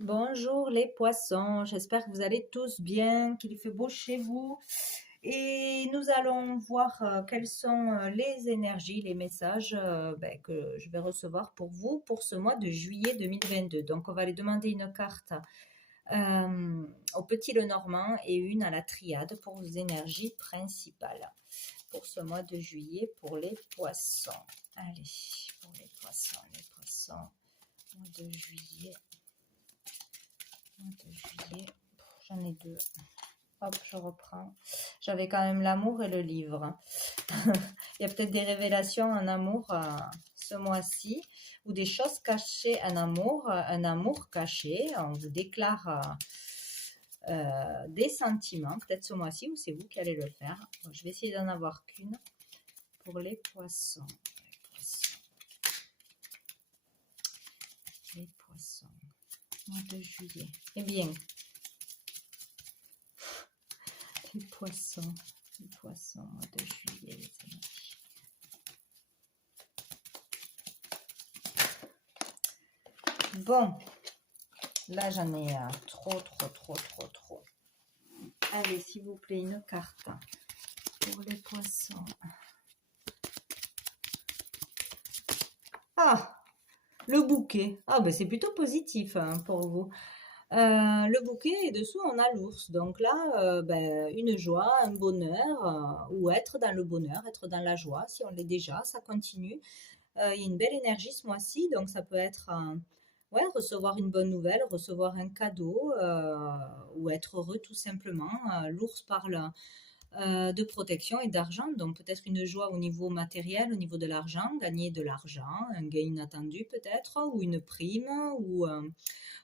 Bonjour les poissons, j'espère que vous allez tous bien, qu'il fait beau chez vous. Et nous allons voir quelles sont les énergies, les messages que je vais recevoir pour vous pour ce mois de juillet 2022. Donc on va aller demander une carte au petit Lenormand et une à la triade pour vos énergies principales pour ce mois de juillet pour les poissons. Allez, pour les poissons, mois de juillet. De juillet. J'en ai deux. Hop, je reprends. J'avais quand même l'amour et le livre. Il y a peut-être des révélations en amour ce mois-ci ou des choses cachées en amour, un amour caché. On vous déclare des sentiments, peut-être ce mois-ci ou c'est vous qui allez le faire. Bon, je vais essayer d'en avoir qu'une pour les poissons. Les poissons. Mois de juillet. Eh bien, les poissons, mois de juillet, les amis. Bon, là j'en ai trop. Allez, s'il vous plaît, une carte pour les poissons. Ah, le bouquet. Ah, ben c'est plutôt positif pour vous. Le bouquet et dessous on a l'ours. Donc là, une joie, un bonheur, ou être dans le bonheur, être dans la joie. Si on l'est déjà, ça continue. Il y a une belle énergie ce mois-ci, donc ça peut être ouais, recevoir une bonne nouvelle, recevoir un cadeau ou être heureux tout simplement. L'ours parle de protection et d'argent, donc peut-être une joie au niveau matériel, au niveau de l'argent, gagner de l'argent, un gain inattendu peut-être, ou une prime,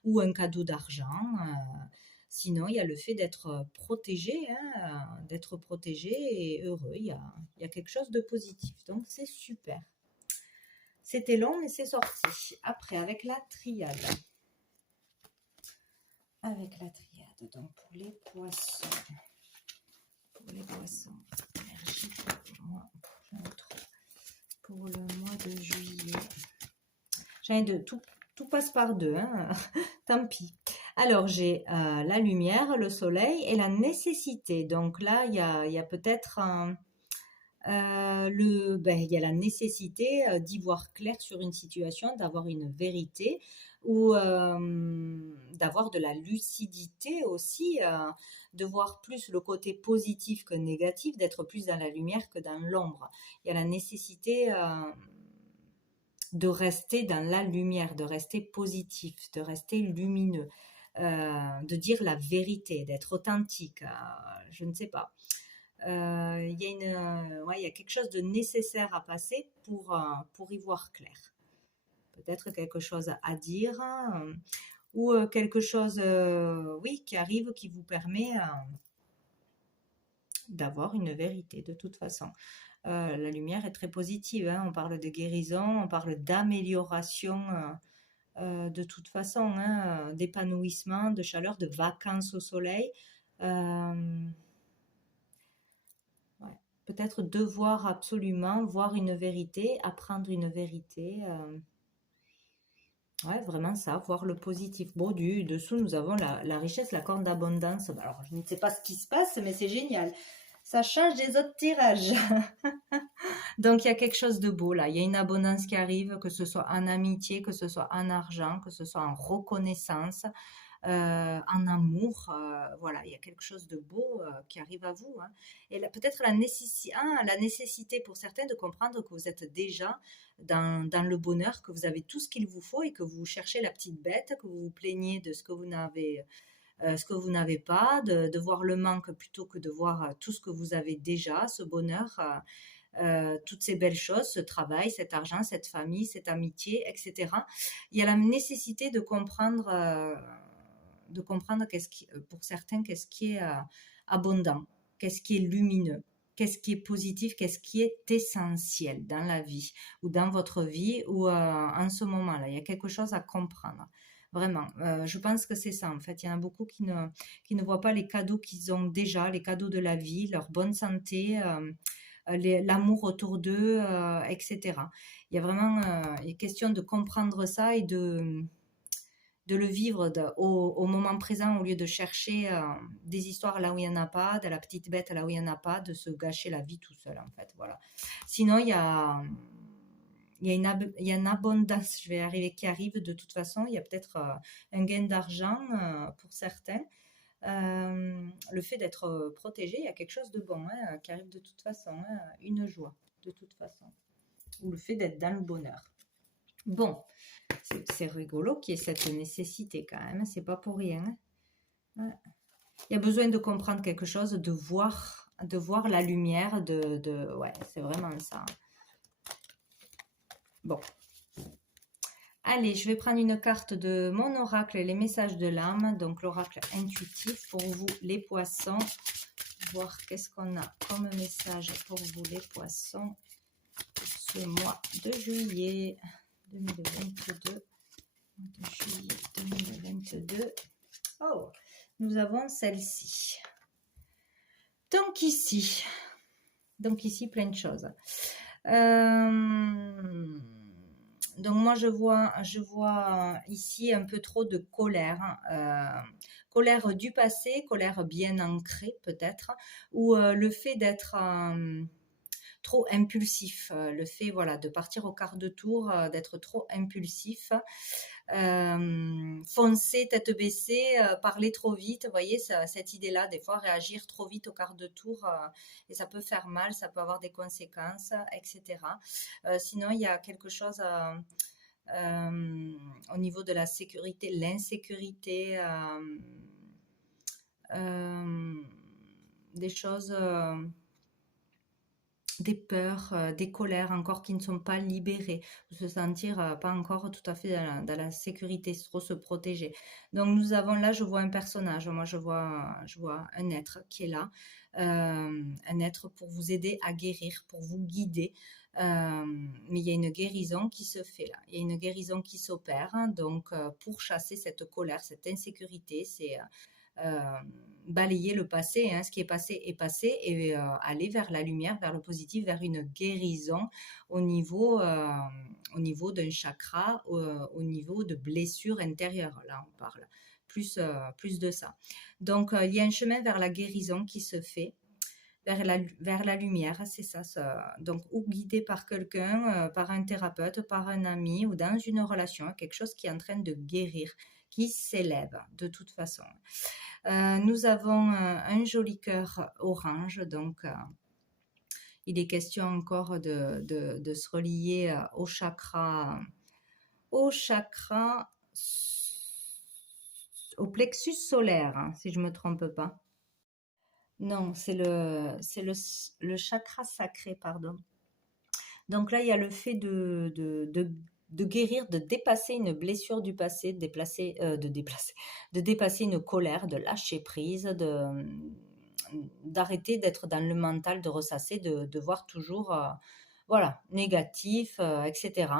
ou un cadeau d'argent. Sinon, il y a le fait d'être protégé, d'être protégé et heureux. Il y a quelque chose de positif, donc c'est super. C'était long, mais c'est sorti. Après, avec la triade. Avec la triade, donc pour les poissons. Pour les poissons. Énergie pour moi. J'en ai trop. Pour le mois de juillet. J'en ai deux. Tout passe par deux. Hein. Tant pis. Alors, j'ai la lumière, le soleil et la nécessité. Donc là, il y a peut-être il y a la nécessité d'y voir clair sur une situation, d'avoir une vérité ou d'avoir de la lucidité aussi, de voir plus le côté positif que négatif, d'être plus dans la lumière que dans l'ombre. Il y a la nécessité de rester dans la lumière, de rester positif, de rester lumineux, de dire la vérité, d'être authentique. Je ne sais pas. Il y a quelque chose de nécessaire à passer pour y voir clair. Peut-être quelque chose à dire ou quelque chose, oui, qui arrive, qui vous permet d'avoir une vérité de toute façon. La lumière est très positive, hein. On parle de guérison, on parle d'amélioration de toute façon, hein, d'épanouissement, de chaleur, de vacances au soleil. Ouais. Peut-être devoir absolument voir une vérité, apprendre une vérité. Ouais, vraiment ça, voir le positif. Bon, du dessous, nous avons la richesse, la corne d'abondance. Alors, je ne sais pas ce qui se passe, mais c'est génial. Ça change des autres tirages. Donc, il y a quelque chose de beau là. Il y a une abondance qui arrive, que ce soit en amitié, que ce soit en argent, que ce soit en reconnaissance, en amour. Voilà, il y a quelque chose de beau qui arrive à vous. Hein. Et peut-être la nécessité pour certains de comprendre que vous êtes déjà dans le bonheur, que vous avez tout ce qu'il vous faut et que vous cherchez la petite bête, que vous vous plaignez de ce que vous n'avez pas, de voir le manque plutôt que de voir tout ce que vous avez déjà, ce bonheur. Toutes ces belles choses, ce travail, cet argent, cette famille, cette amitié, etc. Il y a la nécessité de comprendre pour certains qu'est-ce qui est abondant, qu'est-ce qui est lumineux, qu'est-ce qui est positif, qu'est-ce qui est essentiel dans la vie ou dans votre vie ou en ce moment-là. Il y a quelque chose à comprendre. Vraiment, je pense que c'est ça en fait. Il y en a beaucoup qui ne voient pas les cadeaux qu'ils ont déjà, les cadeaux de la vie, leur bonne santé, l'amour autour d'eux, etc. Il y a vraiment une question de comprendre ça et de le vivre au moment présent au lieu de chercher des histoires là où il n'y en a pas, de la petite bête là où il n'y en a pas, de se gâcher la vie tout seul en fait. Voilà. Sinon, il y a une abondance, je vais arriver, qui arrive de toute façon. Il y a peut-être un gain d'argent pour certains. Le fait d'être protégé, il y a quelque chose de bon qui arrive de toute façon, une joie de toute façon, ou le fait d'être dans le bonheur. Bon, c'est rigolo qu'il y ait cette nécessité quand même, c'est pas pour rien. Ouais. Il y a besoin de comprendre quelque chose, de voir la lumière, ouais, c'est vraiment ça. Bon. Allez, je vais prendre une carte de mon oracle, les messages de l'âme, donc l'oracle intuitif pour vous, les poissons. Voir qu'est-ce qu'on a comme message pour vous, les poissons, pour ce mois de juillet 2022. De juillet 2022. Oh, nous avons celle-ci. Donc ici, plein de choses. Donc moi je vois ici un peu trop de colère, colère du passé, colère bien ancrée peut-être, ou le fait d'être trop impulsif, le fait voilà de partir au quart de tour, d'être trop impulsif, foncer tête baissée, parler trop vite, vous voyez cette idée-là, des fois réagir trop vite au quart de tour, et ça peut faire mal, ça peut avoir des conséquences, etc. Sinon, il y a quelque chose au niveau de la sécurité, l'insécurité, des choses, des peurs, des colères encore qui ne sont pas libérées, se sentir pas encore tout à fait dans la sécurité, trop se protéger. Donc nous avons là, je vois un personnage, moi je vois un être qui est là, un être pour vous aider à guérir, pour vous guider. Mais il y a une guérison qui se fait là, il y a une guérison qui s'opère, hein, donc pour chasser cette colère, cette insécurité, c'est balayer le passé, hein, ce qui est passé, et aller vers la lumière, vers le positif, vers une guérison au niveau d'un chakra, au niveau de blessures intérieures. Là, on parle plus de ça. Donc, il y a un chemin vers la guérison qui se fait. Vers la lumière, c'est ça, donc ou guidé par quelqu'un, par un thérapeute, par un ami ou dans une relation, quelque chose qui est en train de guérir, qui s'élève de toute façon. Nous avons un joli cœur orange, donc il est question encore de se relier au chakra, au plexus solaire, hein, si je ne me trompe pas. Non, c'est le chakra sacré, pardon. Donc là, il y a le fait de guérir, de dépasser une blessure du passé, de dépasser une colère, de lâcher prise, d'arrêter d'être dans le mental, de ressasser, de voir toujours voilà, négatif, etc.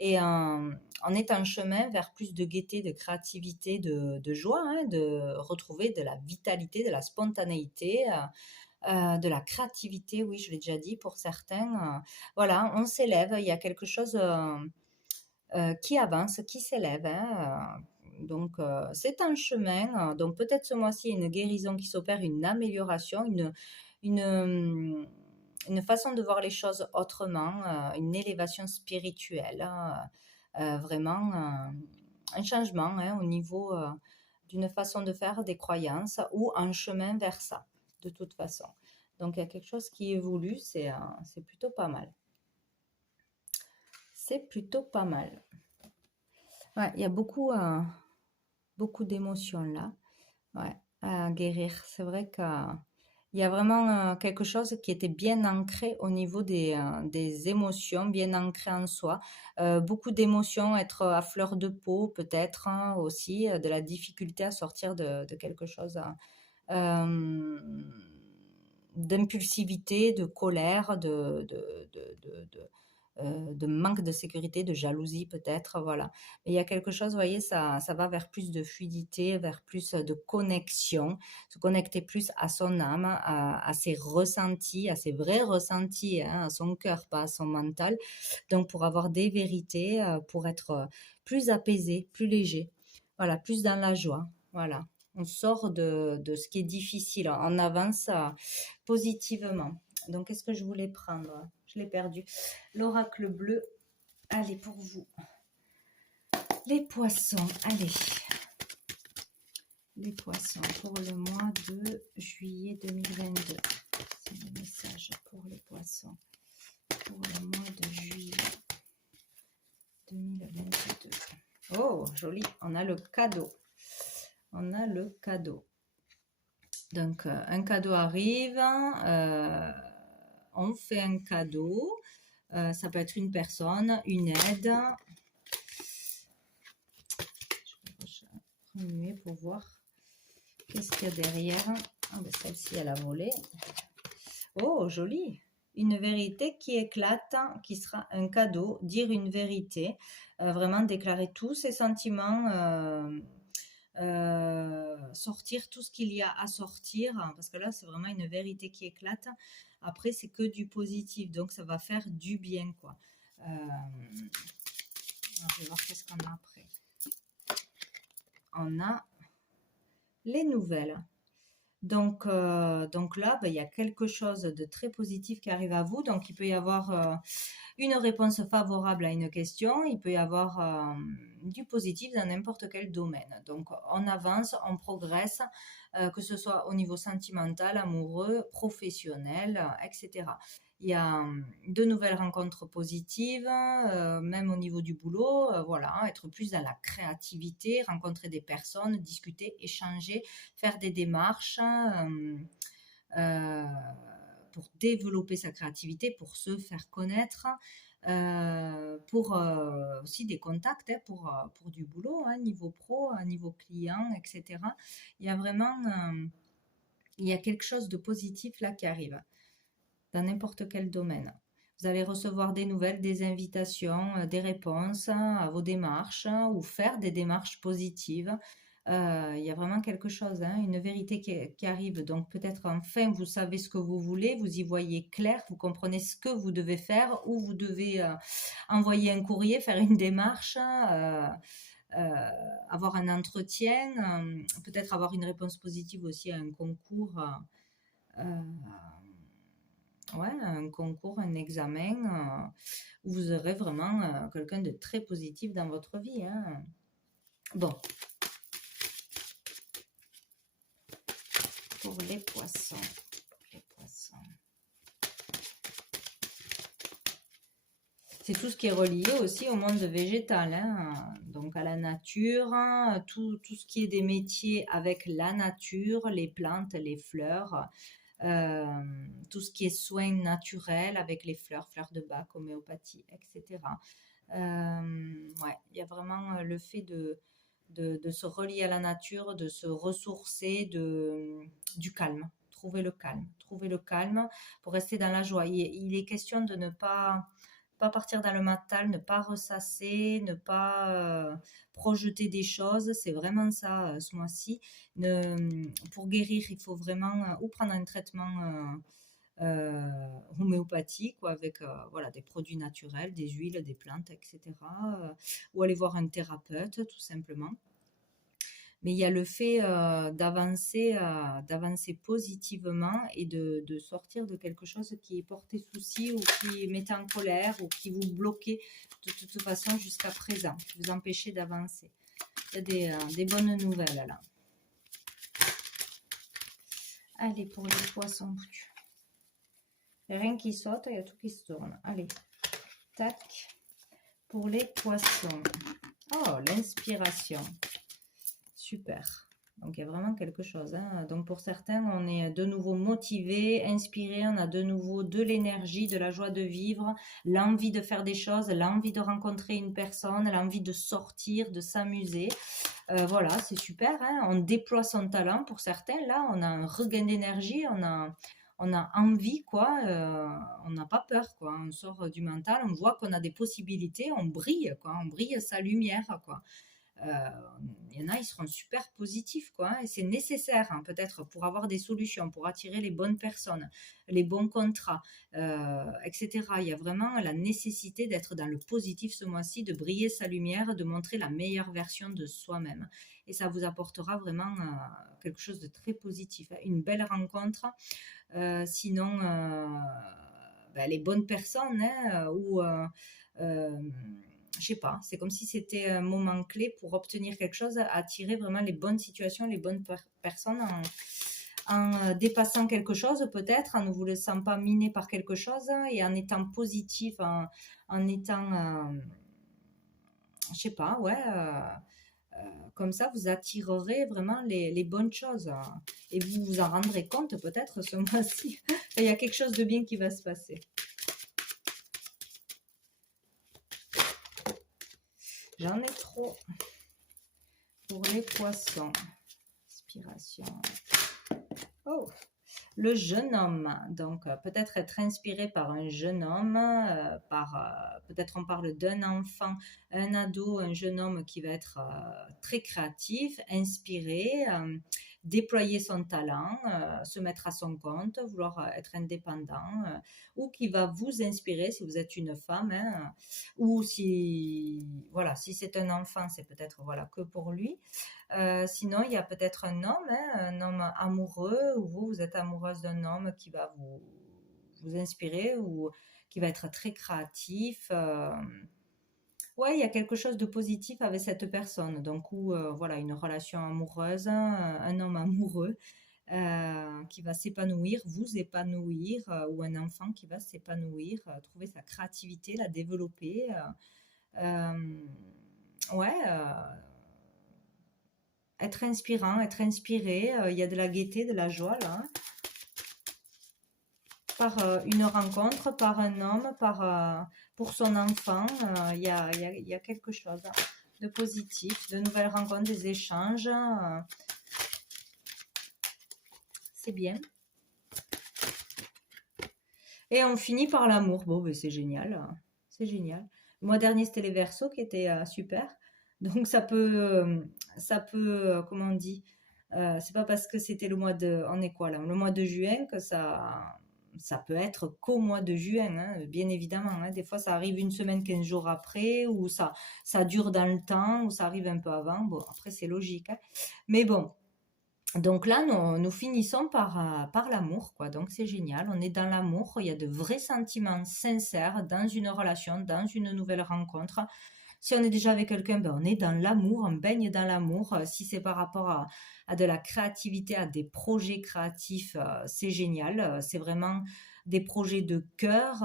Et on est en chemin vers plus de gaieté, de créativité, de joie, hein, de retrouver de la vitalité, de la spontanéité. De la créativité, oui, je l'ai déjà dit pour certains. Voilà, on s'élève, il y a quelque chose qui avance, qui s'élève, hein, donc c'est un chemin. Donc peut-être ce mois-ci, une guérison qui s'opère, une amélioration, une façon de voir les choses autrement, une élévation spirituelle, hein, vraiment un changement, hein, au niveau d'une façon de faire, des croyances, ou un chemin vers ça, de toute façon. Donc il y a quelque chose qui évolue, c'est plutôt pas mal. C'est plutôt pas mal. Ouais, il y a beaucoup d'émotions là, ouais, à guérir. C'est vrai qu'il y a vraiment quelque chose qui était bien ancré au niveau des émotions, bien ancré en soi. Beaucoup d'émotions, être à fleur de peau peut-être, hein, aussi, de la difficulté à sortir de quelque chose d'impulsivité, de colère, de manque de sécurité, de jalousie peut-être, voilà. Mais il y a quelque chose, vous voyez, ça va vers plus de fluidité, vers plus de connexion, se connecter plus à son âme, à ses ressentis, à ses vrais ressentis, hein, à son cœur, pas à son mental. Donc pour avoir des vérités, pour être plus apaisé, plus léger. Voilà, plus dans la joie. Voilà. On sort de ce qui est difficile. On avance positivement. Donc, qu'est-ce que je voulais prendre? Je l'ai perdu. L'oracle bleu. Allez, pour vous. Les poissons. Allez. Les poissons pour le mois de juillet 2022. C'est le message pour les poissons. Pour le mois de juillet 2022. Oh, joli. On a le cadeau. On a le cadeau. Donc, un cadeau arrive. On fait un cadeau. Ça peut être une personne, une aide. Je vais remuer pour voir qu'est-ce qu'il y a derrière. Ah, ben celle-ci, elle a volé. Oh, joli. Une vérité qui éclate, qui sera un cadeau. Dire une vérité. Vraiment déclarer tous ses sentiments. Sortir tout ce qu'il y a à sortir, parce que là c'est vraiment une vérité qui éclate. Après c'est que du positif, donc ça va faire du bien quoi. Je vais voir qu'est-ce qu'on a après. On a les nouvelles. Donc là, il y a quelque chose de très positif qui arrive à vous. Donc il peut y avoir une réponse favorable à une question, il peut y avoir du positif dans n'importe quel domaine. Donc on avance, on progresse, que ce soit au niveau sentimental, amoureux, professionnel, etc. Il y a de nouvelles rencontres positives, même au niveau du boulot, voilà, être plus dans la créativité, rencontrer des personnes, discuter, échanger, faire des démarches pour développer sa créativité, pour se faire connaître, pour aussi des contacts, pour du boulot, niveau pro, niveau client, etc. Il y a vraiment il y a quelque chose de positif là qui arrive dans n'importe quel domaine. Vous allez recevoir des nouvelles, des invitations, des réponses à vos démarches ou faire des démarches positives. Il y a vraiment quelque chose, une vérité qui arrive. Donc peut-être enfin vous savez ce que vous voulez, vous y voyez clair, vous comprenez ce que vous devez faire, ou vous devez envoyer un courrier, faire une démarche, avoir un entretien, peut-être avoir une réponse positive aussi à un concours. Ouais, un concours, un examen, où vous aurez vraiment quelqu'un de très positif dans votre vie. Bon, pour les poissons. C'est tout ce qui est relié aussi au monde végétal, donc à la nature, tout ce qui est des métiers avec la nature, les plantes, les fleurs. Tout ce qui est soins naturels avec les fleurs de bac, homéopathie, etc. Ouais, il y a vraiment le fait de se relier à la nature, de se ressourcer, du calme. Trouver le calme pour rester dans la joie. Il est question de ne pas partir dans le mental, ne pas ressasser, ne pas projeter des choses. C'est vraiment ça ce mois-ci. Pour guérir, il faut vraiment ou prendre un traitement homéopathie, quoi, avec voilà, des produits naturels, des huiles, des plantes, etc. Ou aller voir un thérapeute, tout simplement. Mais il y a le fait d'avancer positivement et de sortir de quelque chose qui portait souci ou qui mettait en colère ou qui vous bloquait de toute façon jusqu'à présent, qui vous empêchait d'avancer. Il y a des bonnes nouvelles là. Allez, pour les poissons. Rien qui saute, il y a tout qui se tourne. Allez, tac. Pour les poissons. Oh, l'inspiration. Super. Donc, il y a vraiment quelque chose. Donc, pour certains, on est de nouveau motivé, inspiré. On a de nouveau de l'énergie, de la joie de vivre, l'envie de faire des choses, l'envie de rencontrer une personne, l'envie de sortir, de s'amuser. Voilà, c'est super. On déploie son talent pour certains. Là, on a un regain d'énergie. On a envie, quoi. On n'a pas peur, quoi. On sort du mental. On voit qu'on a des possibilités. On brille, quoi. On brille sa lumière, quoi. Euh, il y en a, ils seront super positifs, quoi, hein, et c'est nécessaire, hein, peut-être, pour avoir des solutions, pour attirer les bonnes personnes, les bons contrats, etc. Il y a vraiment la nécessité d'être dans le positif ce mois-ci, de briller sa lumière, de montrer la meilleure version de soi-même. Et ça vous apportera vraiment quelque chose de très positif, hein, une belle rencontre. Sinon, ben, les bonnes personnes, hein, ou je sais pas, c'est comme si c'était un moment clé pour obtenir quelque chose, attirer vraiment les bonnes situations, les bonnes personnes en dépassant quelque chose peut-être, en ne vous laissant pas miner par quelque chose et en étant positif, en étant, je sais pas, ouais, comme ça vous attirerez vraiment les bonnes choses, hein, et vous vous en rendrez compte peut-être ce mois-ci. Il y a quelque chose de bien qui va se passer. J'en ai trop pour les poissons. Inspiration. Oh, le jeune homme. Donc, peut-être être inspiré par un jeune homme, peut-être on parle d'un enfant, un ado, un jeune homme qui va être très créatif, inspiré, déployer son talent, se mettre à son compte, vouloir être indépendant, ou qui va vous inspirer si vous êtes une femme, hein, ou si, voilà, si c'est un enfant, c'est peut-être voilà que pour lui. Sinon, il y a peut-être un homme, hein, un homme amoureux, ou vous êtes amoureuse d'un homme qui va vous inspirer ou qui va être très créatif. Ouais, il y a quelque chose de positif avec cette personne. Donc, ou voilà, une relation amoureuse, un homme amoureux qui va s'épanouir, vous épanouir, ou un enfant qui va s'épanouir, trouver sa créativité, la développer. Ouais, être inspirant, être inspiré. Il y a de la gaieté, de la joie là, hein, par une rencontre, par un homme, pour son enfant. Il y a quelque chose de positif, de nouvelles rencontres, des échanges. C'est bien. Et on finit par l'amour. Bon, ben, c'est génial, hein. C'est génial. Le mois dernier, c'était les Verseaux qui étaient super. Donc, comment on dit, c'est pas parce que c'était le mois de, on est quoi là, le mois de juin que ça peut être qu'au mois de juin, hein, bien évidemment, hein. Des fois, ça arrive une semaine, 15 jours après, ou ça dure dans le temps, ou ça arrive un peu avant. Bon, après, c'est logique, hein. Mais bon, donc là, nous finissons par l'amour, quoi. Donc c'est génial, on est dans l'amour, il y a de vrais sentiments sincères dans une relation, dans une nouvelle rencontre. Si on est déjà avec quelqu'un, ben on est dans l'amour, on baigne dans l'amour. Si c'est par rapport à de la créativité, à des projets créatifs, c'est génial. C'est vraiment des projets de cœur.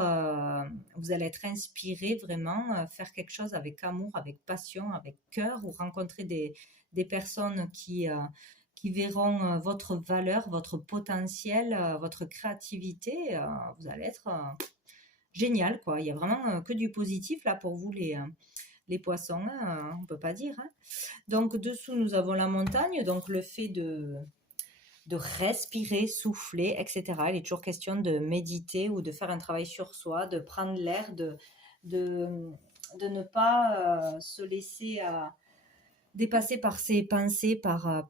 Vous allez être inspiré vraiment, faire quelque chose avec amour, avec passion, avec cœur, ou rencontrer des personnes qui verront votre valeur, votre potentiel, votre créativité. Vous allez être génial, quoi. Il y a vraiment que du positif là pour vous les poissons, hein, on peut pas dire, hein. Donc dessous nous avons la montagne, donc le fait de respirer, souffler, etc. Il est toujours question de méditer ou de faire un travail sur soi, de prendre l'air, de, de ne pas se laisser dépasser par ses pensées, par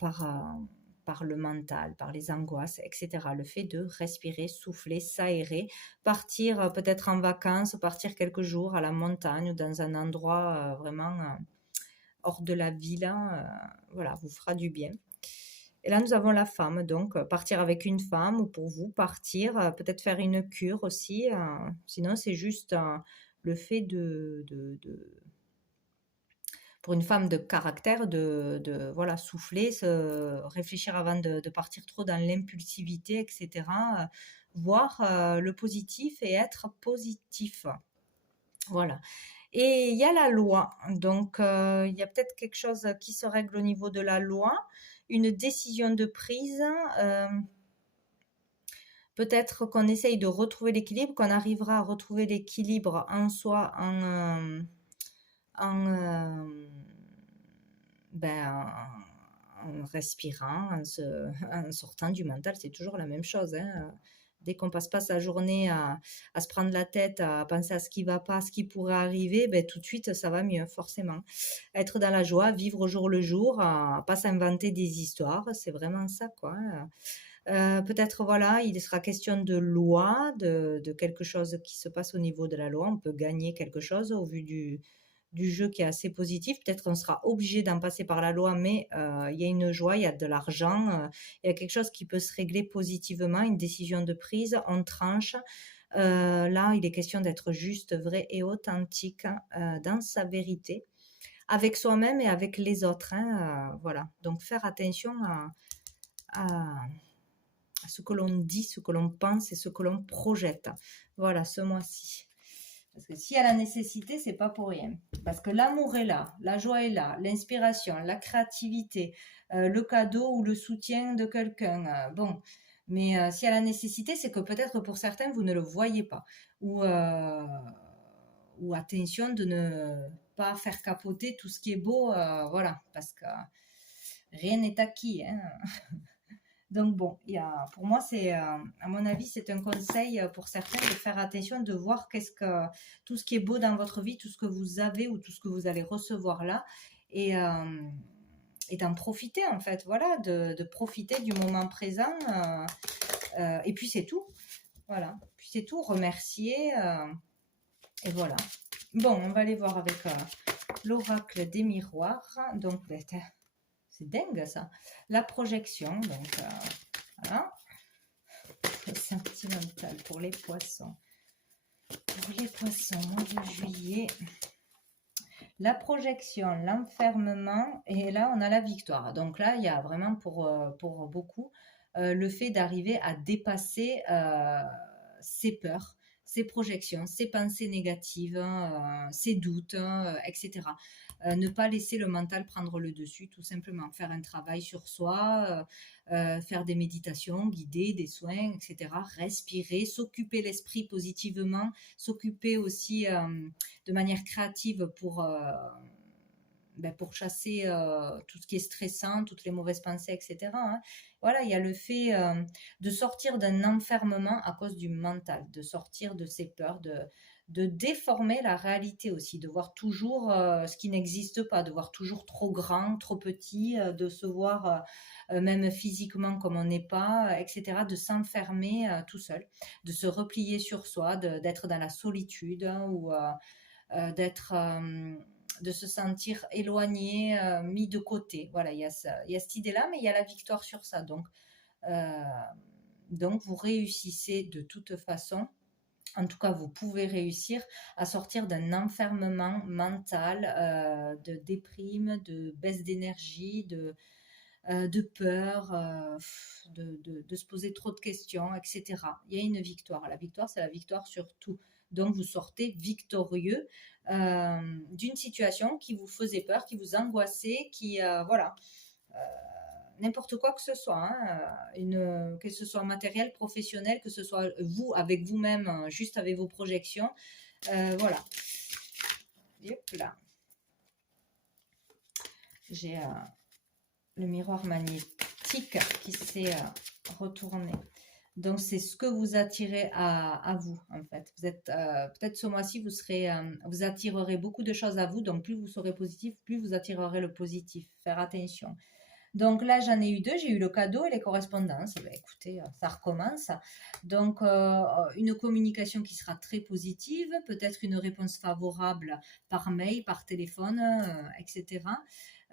le mental, par les angoisses, etc. Le fait de respirer, souffler, s'aérer, partir peut-être en vacances, partir quelques jours à la montagne ou dans un endroit vraiment hors de la ville, hein, voilà, vous fera du bien. Et là, nous avons la femme, donc partir avec une femme, ou pour vous, partir, peut-être faire une cure aussi. Sinon, c'est juste le fait pour une femme de caractère, voilà, souffler, réfléchir avant de partir trop dans l'impulsivité, etc. Voir le positif et être positif. Voilà. Et il y a la loi. Donc, il y a peut-être quelque chose qui se règle au niveau de la loi, une décision de prise. Peut-être qu'on essaye de retrouver l'équilibre, qu'on arrivera à retrouver l'équilibre en soi en, ben, en respirant, en sortant du mental, c'est toujours la même chose, hein. Dès qu'on passe pas sa journée à se prendre la tête, à penser à ce qui va pas, ce qui pourrait arriver, ben, tout de suite, ça va mieux, forcément. Être dans la joie, vivre au jour le jour, pas s'inventer des histoires, c'est vraiment ça, quoi, hein. Peut-être, voilà, il sera question de loi, de quelque chose qui se passe au niveau de la loi. On peut gagner quelque chose au vu du jeu qui est assez positif. Peut-être qu'on sera obligé d'en passer par la loi, mais il y a une joie, il y a de l'argent, il y a quelque chose qui peut se régler positivement, une décision de prise, on tranche. Là, il est question d'être juste, vrai et authentique dans sa vérité, avec soi-même et avec les autres, hein, voilà. Donc faire attention à ce que l'on dit, ce que l'on pense et ce que l'on projette. Voilà, ce mois-ci. Parce que s'il y a la nécessité, c'est pas pour rien. Parce que l'amour est là, la joie est là, l'inspiration, la créativité, le cadeau ou le soutien de quelqu'un. Bon, mais s'il y a la nécessité, c'est que peut-être pour certains, vous ne le voyez pas. Ou attention de ne pas faire capoter tout ce qui est beau, voilà, parce que rien n'est acquis, hein. Donc bon, pour moi, à mon avis, c'est un conseil pour certains de faire attention, de voir tout ce qui est beau dans votre vie, tout ce que vous avez ou tout ce que vous allez recevoir là, et, euh, et d'en profiter en fait, voilà, de profiter du moment présent, et puis c'est tout, voilà, puis c'est tout, remercier, et voilà. Bon, on va aller voir avec l'oracle des miroirs, donc c'est dingue ça. La projection, donc voilà. C'est sentimental pour les poissons. Pour les poissons, mois de juillet. La projection, l'enfermement, et là on a la victoire. Donc là, il y a vraiment pour beaucoup le fait d'arriver à dépasser ses peurs, ses projections, ses pensées négatives, ses doutes, etc. Ne pas laisser le mental prendre le dessus, tout simplement. Faire un travail sur soi, faire des méditations guidées, des soins, etc. Respirer, s'occuper l'esprit positivement, s'occuper aussi de manière créative pour chasser tout ce qui est stressant, toutes les mauvaises pensées, etc., hein. Voilà, il y a le fait de sortir d'un enfermement à cause du mental, de sortir de ses peurs, de déformer la réalité aussi, de voir toujours ce qui n'existe pas, de voir toujours trop grand, trop petit, de se voir même physiquement comme on n'est pas, etc., de s'enfermer tout seul, de se replier sur soi, d'être dans la solitude, hein, ou d'être de se sentir éloigné, mis de côté. Voilà, il y a cette idée-là, mais il y a la victoire sur ça. Euh, donc vous réussissez de toute façon. En tout cas, vous pouvez réussir à sortir d'un enfermement mental, de déprime, de baisse d'énergie, de peur, de se poser trop de questions, etc. Il y a une victoire. La victoire, c'est la victoire sur tout. Donc, vous sortez victorieux d'une situation qui vous faisait peur, qui vous angoissait, voilà, euh, n'importe quoi que ce soit, hein, que ce soit matériel, professionnel, que ce soit vous avec vous-même, juste avec vos projections, voilà. Hop là. J'ai le miroir magnétique qui s'est retourné. Donc, c'est ce que vous attirez à vous, en fait. Vous êtes, peut-être ce mois-ci, vous attirerez beaucoup de choses à vous. Donc, plus vous serez positif, plus vous attirerez le positif. Faire attention. Donc là, j'en ai eu deux. J'ai eu le cadeau et les correspondances. Ben, écoutez, ça recommence. Donc, une communication qui sera très positive, peut-être une réponse favorable par mail, par téléphone, etc.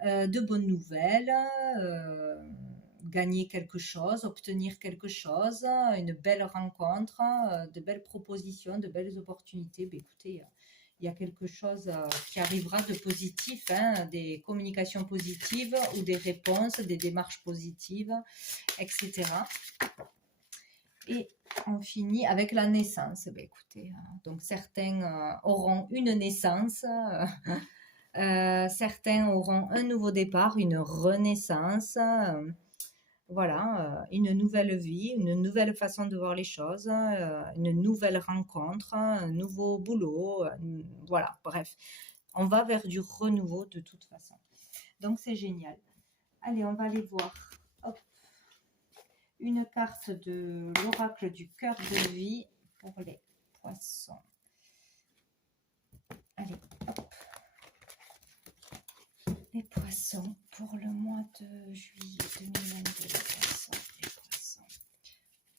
De bonnes nouvelles, gagner quelque chose, obtenir quelque chose, une belle rencontre, de belles propositions, de belles opportunités. Ben, écoutez, il y a quelque chose qui arrivera de positif, hein, des communications positives ou des réponses, des démarches positives, etc. Et on finit avec la naissance. Ben, écoutez, donc certains auront une naissance, certains auront un nouveau départ, une renaissance. Voilà, une nouvelle vie, une nouvelle façon de voir les choses, une nouvelle rencontre, un nouveau boulot, voilà, bref. On va vers du renouveau de toute façon. Donc c'est génial. Allez, on va aller voir. Hop. une carte de l'oracle du cœur de vie pour les poissons. Allez, hop. Les poissons pour le mois de juillet 2022. Les poissons, les poissons,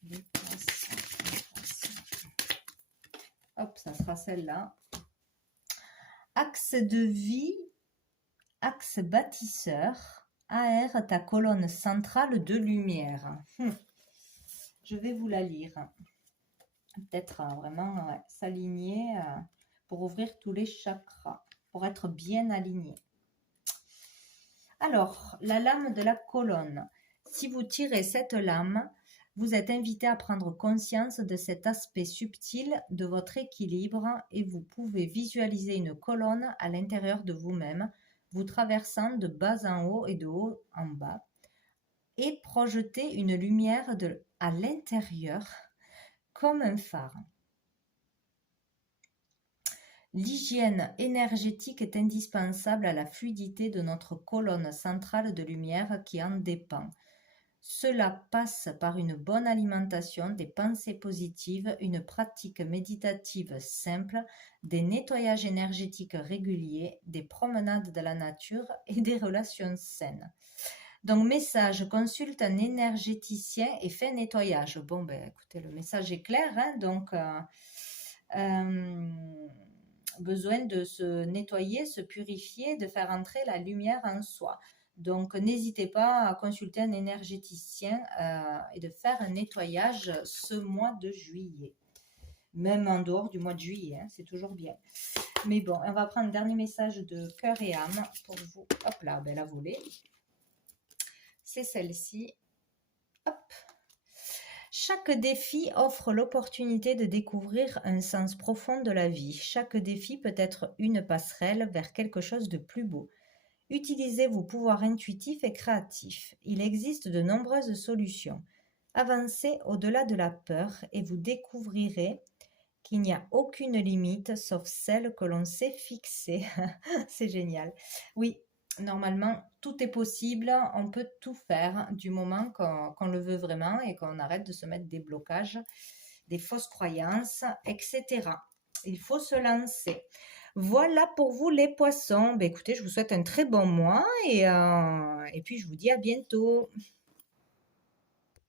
les poissons, les poissons. Hop, ça sera celle-là. Axe de vie, axe bâtisseur, aère ta colonne centrale de lumière. Je vais vous la lire. Peut-être vraiment s'aligner pour ouvrir tous les chakras, pour être bien aligné. Alors, la lame de la colonne. Si vous tirez cette lame, vous êtes invité à prendre conscience de cet aspect subtil de votre équilibre et vous pouvez visualiser une colonne à l'intérieur de vous-même, vous traversant de bas en haut et de haut en bas, et projeter une lumière à l'intérieur comme un phare. L'hygiène énergétique est indispensable à la fluidité de notre colonne centrale de lumière qui en dépend. Cela passe par une bonne alimentation, des pensées positives, une pratique méditative simple, des nettoyages énergétiques réguliers, des promenades de la nature et des relations saines. Donc, message, consulte un énergéticien et fais un nettoyage. Bon, ben, écoutez, le message est clair, hein, donc besoin de se nettoyer, se purifier, de faire entrer la lumière en soi. Donc, n'hésitez pas à consulter un énergéticien et de faire un nettoyage ce mois de juillet. Même en dehors du mois de juillet, hein, c'est toujours bien. Mais bon, on va prendre un dernier message de cœur et âme pour vous. Hop là, ben la volée. C'est celle-ci. Hop. Chaque défi offre l'opportunité de découvrir un sens profond de la vie. Chaque défi peut être une passerelle vers quelque chose de plus beau. Utilisez vos pouvoirs intuitifs et créatifs. Il existe de nombreuses solutions. Avancez au-delà de la peur et vous découvrirez qu'il n'y a aucune limite sauf celle que l'on s'est fixée. C'est génial. Oui, normalement, tout est possible. On peut tout faire du moment qu'on le veut vraiment et qu'on arrête de se mettre des blocages, des fausses croyances, etc. Il faut se lancer. Voilà pour vous les poissons. Ben, écoutez, je vous souhaite un très bon mois et puis je vous dis à bientôt.